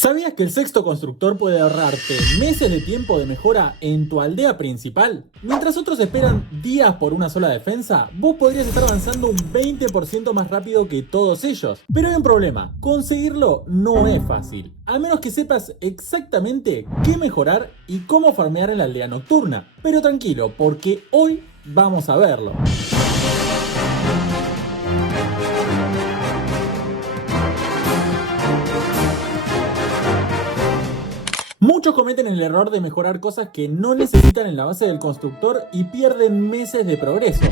¿Sabías que el sexto constructor puede ahorrarte meses de tiempo de mejora en tu aldea principal? Mientras otros esperan días por una sola defensa, vos podrías estar avanzando un 20% más rápido que todos ellos. Pero hay un problema, conseguirlo no es fácil, a menos que sepas exactamente qué mejorar y cómo farmear en la aldea nocturna. Pero tranquilo, porque hoy vamos a verlo. Muchos cometen el error de mejorar cosas que no necesitan en la base del constructor y pierden meses de progreso.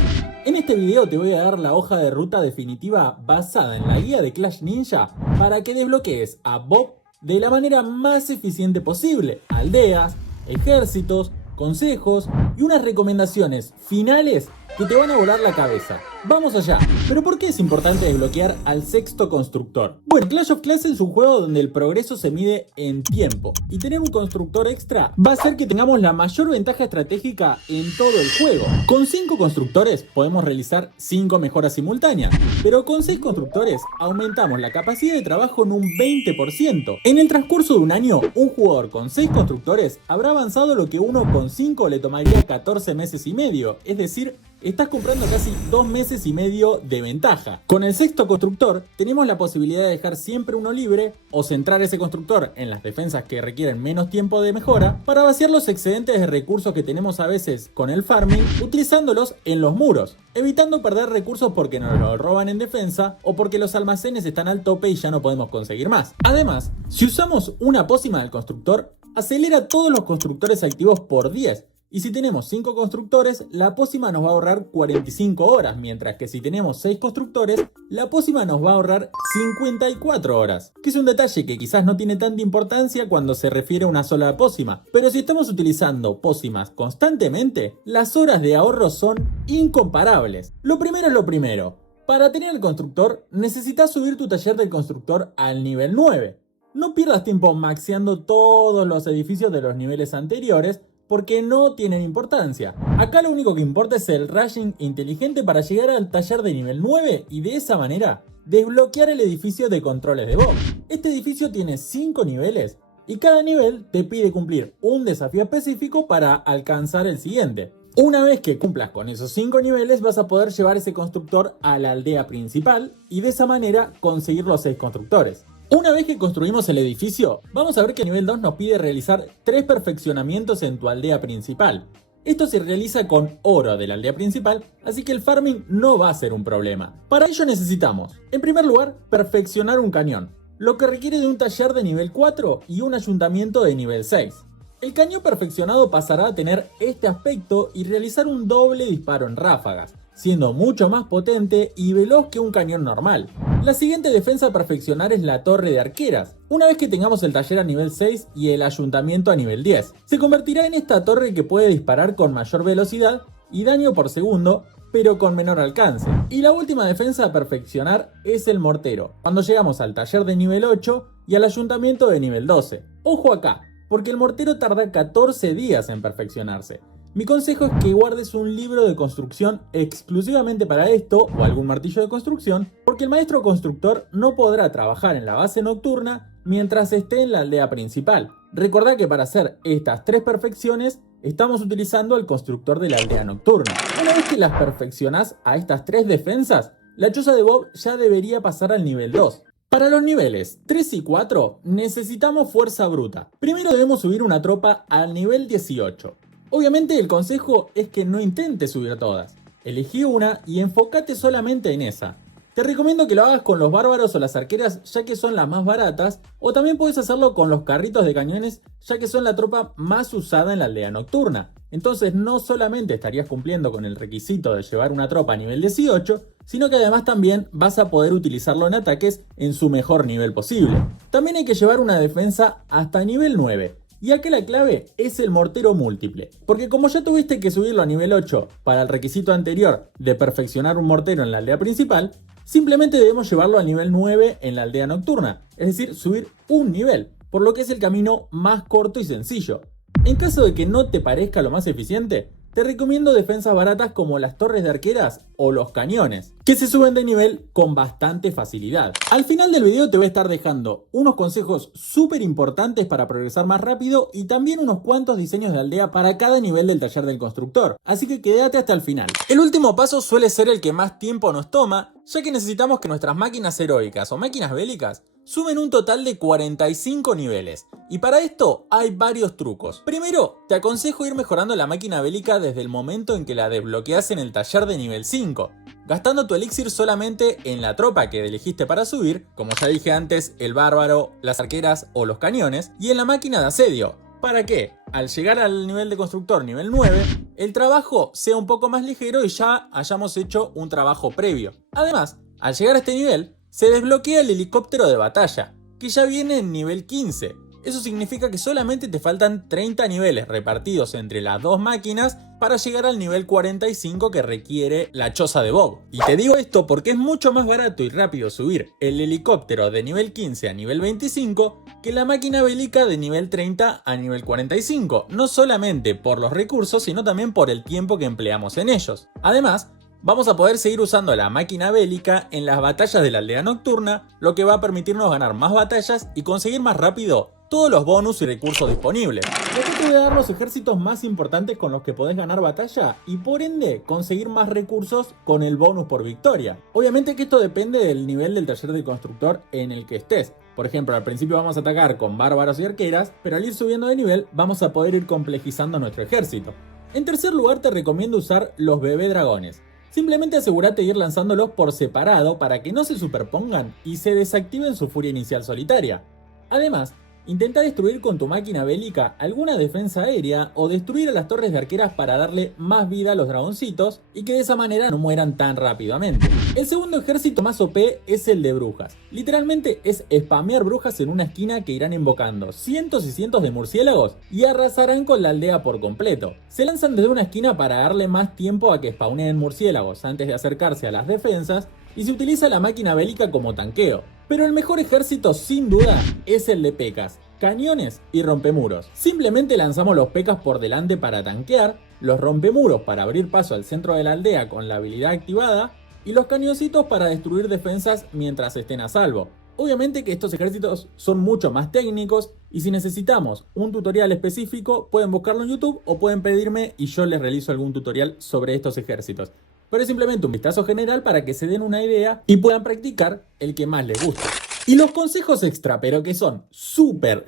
En este video te voy a dar la hoja de ruta definitiva basada en la guía de Clash Ninja para que desbloquees a Bob de la manera más eficiente posible. Aldeas, ejércitos, consejos y unas recomendaciones finales que te van a volar la cabeza. Vamos allá. ¿Pero por qué es importante desbloquear al sexto constructor? Bueno, Clash of Clans es un juego donde el progreso se mide en tiempo y tener un constructor extra va a hacer que tengamos la mayor ventaja estratégica en todo el juego. Con 5 constructores podemos realizar 5 mejoras simultáneas, pero con 6 constructores aumentamos la capacidad de trabajo en un 20%. En el transcurso de un año, un jugador con 6 constructores habrá avanzado lo que uno con 5 le tomaría 14 meses y medio, es decir, estás comprando casi 2 meses y medio de ventaja. Con el sexto constructor tenemos la posibilidad de dejar siempre uno libre o centrar ese constructor en las defensas que requieren menos tiempo de mejora para vaciar los excedentes de recursos que tenemos a veces con el farming utilizándolos en los muros, evitando perder recursos porque nos los roban en defensa o porque los almacenes están al tope y ya no podemos conseguir más. Además, si usamos una pócima del constructor, acelera todos los constructores activos por 10. Y si tenemos 5 constructores, la pócima nos va a ahorrar 45 horas, mientras que si tenemos 6 constructores, la pócima nos va a ahorrar 54 horas. Que es un detalle que quizás no tiene tanta importancia cuando se refiere a una sola pócima, pero si estamos utilizando pócimas constantemente, las horas de ahorro son incomparables. Lo primero es lo primero. Para tener el constructor, necesitas subir tu taller del constructor al nivel 9. No pierdas tiempo maxeando todos los edificios de los niveles anteriores, porque no tienen importancia. Acá lo único que importa es el rushing inteligente para llegar al taller de nivel 9 y de esa manera desbloquear el edificio de controles de Bob. Este edificio tiene 5 niveles y cada nivel te pide cumplir un desafío específico para alcanzar el siguiente. Una vez que cumplas con esos 5 niveles vas a poder llevar ese constructor a la aldea principal y de esa manera conseguir los 6 constructores. Una vez que construimos el edificio, vamos a ver que el nivel 2 nos pide realizar 3 perfeccionamientos en tu aldea principal. Esto se realiza con oro de la aldea principal, así que el farming no va a ser un problema. Para ello necesitamos, en primer lugar, perfeccionar un cañón, lo que requiere de un taller de nivel 4 y un ayuntamiento de nivel 6. El cañón perfeccionado pasará a tener este aspecto y realizar un doble disparo en ráfagas, siendo mucho más potente y veloz que un cañón normal. La siguiente defensa a perfeccionar es la torre de arqueras. Una vez que tengamos el taller a nivel 6 y el ayuntamiento a nivel 10, se convertirá en esta torre que puede disparar con mayor velocidad y daño por segundo, pero con menor alcance. Y la última defensa a perfeccionar es el mortero, cuando llegamos al taller de nivel 8 y al ayuntamiento de nivel 12. Ojo acá, porque el mortero tarda 14 días en perfeccionarse. Mi consejo es que guardes un libro de construcción exclusivamente para esto o algún martillo de construcción, porque el maestro constructor no podrá trabajar en la base nocturna mientras esté en la aldea principal. Recordá que para hacer estas 3 perfecciones estamos utilizando el constructor de la aldea nocturna. Una vez que las perfeccionás a estas 3 defensas, la choza de Bob ya debería pasar al nivel 2. Para los niveles 3 y 4 necesitamos fuerza bruta. Primero debemos subir una tropa al nivel 18. Obviamente el consejo es que no intentes subir todas. Elegí una y enfócate solamente en esa. Te recomiendo que lo hagas con los bárbaros o las arqueras, ya que son las más baratas, o también puedes hacerlo con los carritos de cañones, ya que son la tropa más usada en la aldea nocturna. Entonces no solamente estarías cumpliendo con el requisito de llevar una tropa a nivel 18, sino que además también vas a poder utilizarlo en ataques en su mejor nivel posible. También hay que llevar una defensa hasta nivel 9. Y acá la clave es el mortero múltiple, porque como ya tuviste que subirlo a nivel 8 para el requisito anterior de perfeccionar un mortero en la aldea principal, simplemente debemos llevarlo a nivel 9 en la aldea nocturna, es decir, subir un nivel, por lo que es el camino más corto y sencillo. En caso de que no te parezca lo más eficiente, te recomiendo defensas baratas como las torres de arqueras o los cañones, que se suben de nivel con bastante facilidad. Al final del video te voy a estar dejando unos consejos súper importantes para progresar más rápido y también unos cuantos diseños de aldea para cada nivel del taller del constructor, así que quédate hasta el final. El último paso suele ser el que más tiempo nos toma, ya que necesitamos que nuestras máquinas heroicas o máquinas bélicas suben un total de 45 niveles, y para esto hay varios trucos. Primero, te aconsejo ir mejorando la máquina bélica desde el momento en que la desbloqueas en el taller de nivel 5, gastando tu elixir solamente en la tropa que elegiste para subir, como ya dije antes, el bárbaro, las arqueras o los cañones, y en la máquina de asedio, para que, al llegar al nivel de constructor nivel 9, el trabajo sea un poco más ligero y ya hayamos hecho un trabajo previo. Además, al llegar a este nivel, se desbloquea el helicóptero de batalla, que ya viene en nivel 15. Eso significa que solamente te faltan 30 niveles repartidos entre las dos máquinas para llegar al nivel 45 que requiere la choza de Bob. Y te digo esto porque es mucho más barato y rápido subir el helicóptero de nivel 15 a nivel 25 que la máquina bélica de nivel 30 a nivel 45, no solamente por los recursos sino también por el tiempo que empleamos en ellos. Además, vamos a poder seguir usando la máquina bélica en las batallas de la aldea nocturna, lo que va a permitirnos ganar más batallas y conseguir más rápido todos los bonus y recursos disponibles. Y aquí te voy a dar los ejércitos más importantes con los que podés ganar batalla y por ende conseguir más recursos con el bonus por victoria. Obviamente que esto depende del nivel del taller del constructor en el que estés. Por ejemplo, al principio vamos a atacar con bárbaros y arqueras, pero al ir subiendo de nivel vamos a poder ir complejizando nuestro ejército. En tercer lugar te recomiendo usar los bebé dragones. Simplemente asegúrate de ir lanzándolos por separado para que no se superpongan y se desactiven su furia inicial solitaria. Además, intenta destruir con tu máquina bélica alguna defensa aérea o destruir a las torres de arqueras para darle más vida a los dragoncitos y que de esa manera no mueran tan rápidamente. El segundo ejército más OP es el de brujas. Literalmente es spamear brujas en una esquina que irán invocando cientos y cientos de murciélagos y arrasarán con la aldea por completo. Se lanzan desde una esquina para darle más tiempo a que spawneen murciélagos antes de acercarse a las defensas y se utiliza la máquina bélica como tanqueo. Pero el mejor ejército sin duda es el de pecas, cañones y rompemuros. Simplemente lanzamos los pecas por delante para tanquear, los rompemuros para abrir paso al centro de la aldea con la habilidad activada y los cañoncitos para destruir defensas mientras estén a salvo. Obviamente que estos ejércitos son mucho más técnicos y si necesitamos un tutorial específico pueden buscarlo en YouTube o pueden pedirme y yo les realizo algún tutorial sobre estos ejércitos. Pero es simplemente un vistazo general para que se den una idea y puedan practicar el que más les guste. Y los consejos extra, pero que son súper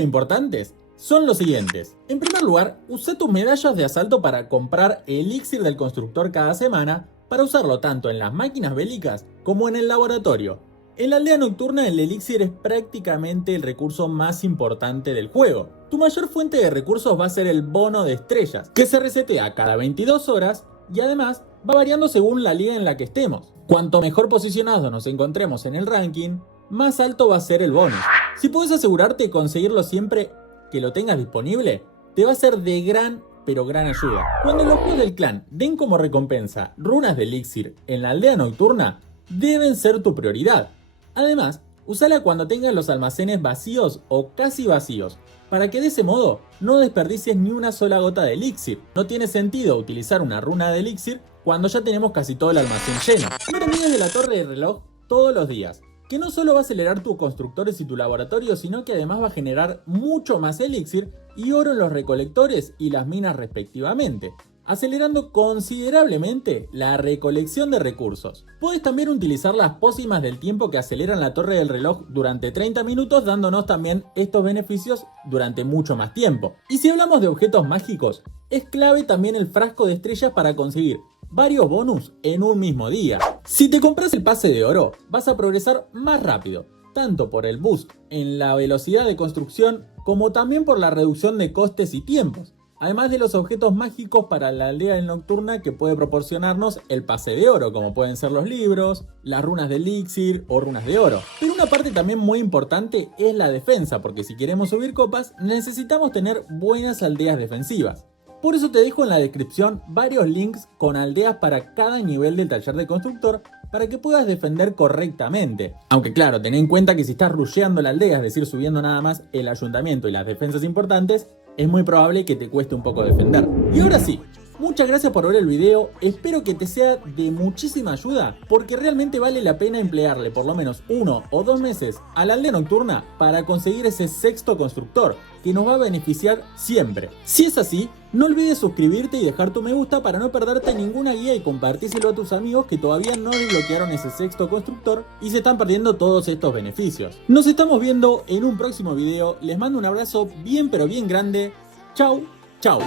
importantes, son los siguientes. En primer lugar, usa tus medallas de asalto para comprar elixir del constructor cada semana para usarlo tanto en las máquinas bélicas como en el laboratorio. En la aldea nocturna el elixir es prácticamente el recurso más importante del juego. Tu mayor fuente de recursos va a ser el bono de estrellas, que se resetea cada 22 horas y además va variando según la liga en la que estemos. Cuanto mejor posicionados nos encontremos en el ranking, más alto va a ser el bonus. Si puedes asegurarte de conseguirlo siempre que lo tengas disponible, te va a ser de gran ayuda. Cuando los juegos del clan den como recompensa runas de elixir en la aldea nocturna, deben ser tu prioridad. Además, usala cuando tengas los almacenes vacíos o casi vacíos, para que de ese modo no desperdicies ni una sola gota de elixir. No tiene sentido utilizar una runa de elixir cuando ya tenemos casi todo el almacén lleno. No te olvides de la torre de reloj todos los días, que no solo va a acelerar tus constructores y tu laboratorio, sino que además va a generar mucho más elixir y oro en los recolectores y las minas respectivamente, acelerando considerablemente la recolección de recursos. Puedes también utilizar las pócimas del tiempo que aceleran la torre del reloj durante 30 minutos, dándonos también estos beneficios durante mucho más tiempo. Y si hablamos de objetos mágicos, es clave también el frasco de estrellas para conseguir varios bonus en un mismo día. Si te compras el pase de oro, vas a progresar más rápido, tanto por el boost en la velocidad de construcción como también por la reducción de costes y tiempos. Además de los objetos mágicos para la aldea nocturna que puede proporcionarnos el pase de oro, como pueden ser los libros, las runas de elixir o runas de oro. Pero una parte también muy importante es la defensa, porque si queremos subir copas necesitamos tener buenas aldeas defensivas. Por eso te dejo en la descripción varios links con aldeas para cada nivel del taller de constructor para que puedas defender correctamente. Aunque claro, ten en cuenta que si estás rusheando la aldea, es decir, subiendo nada más el ayuntamiento y las defensas importantes, es muy probable que te cueste un poco defender. Y ahora sí, Muchas gracias por ver el video, espero que te sea de muchísima ayuda porque realmente vale la pena emplearle por lo menos 1 o 2 meses a la aldea nocturna para conseguir ese sexto constructor que nos va a beneficiar siempre. Si es así, no olvides suscribirte y dejar tu me gusta para no perderte ninguna guía y compartíselo a tus amigos que todavía no desbloquearon ese sexto constructor y se están perdiendo todos estos beneficios. Nos estamos viendo en un próximo video, les mando un abrazo bien pero bien grande, chau, chau.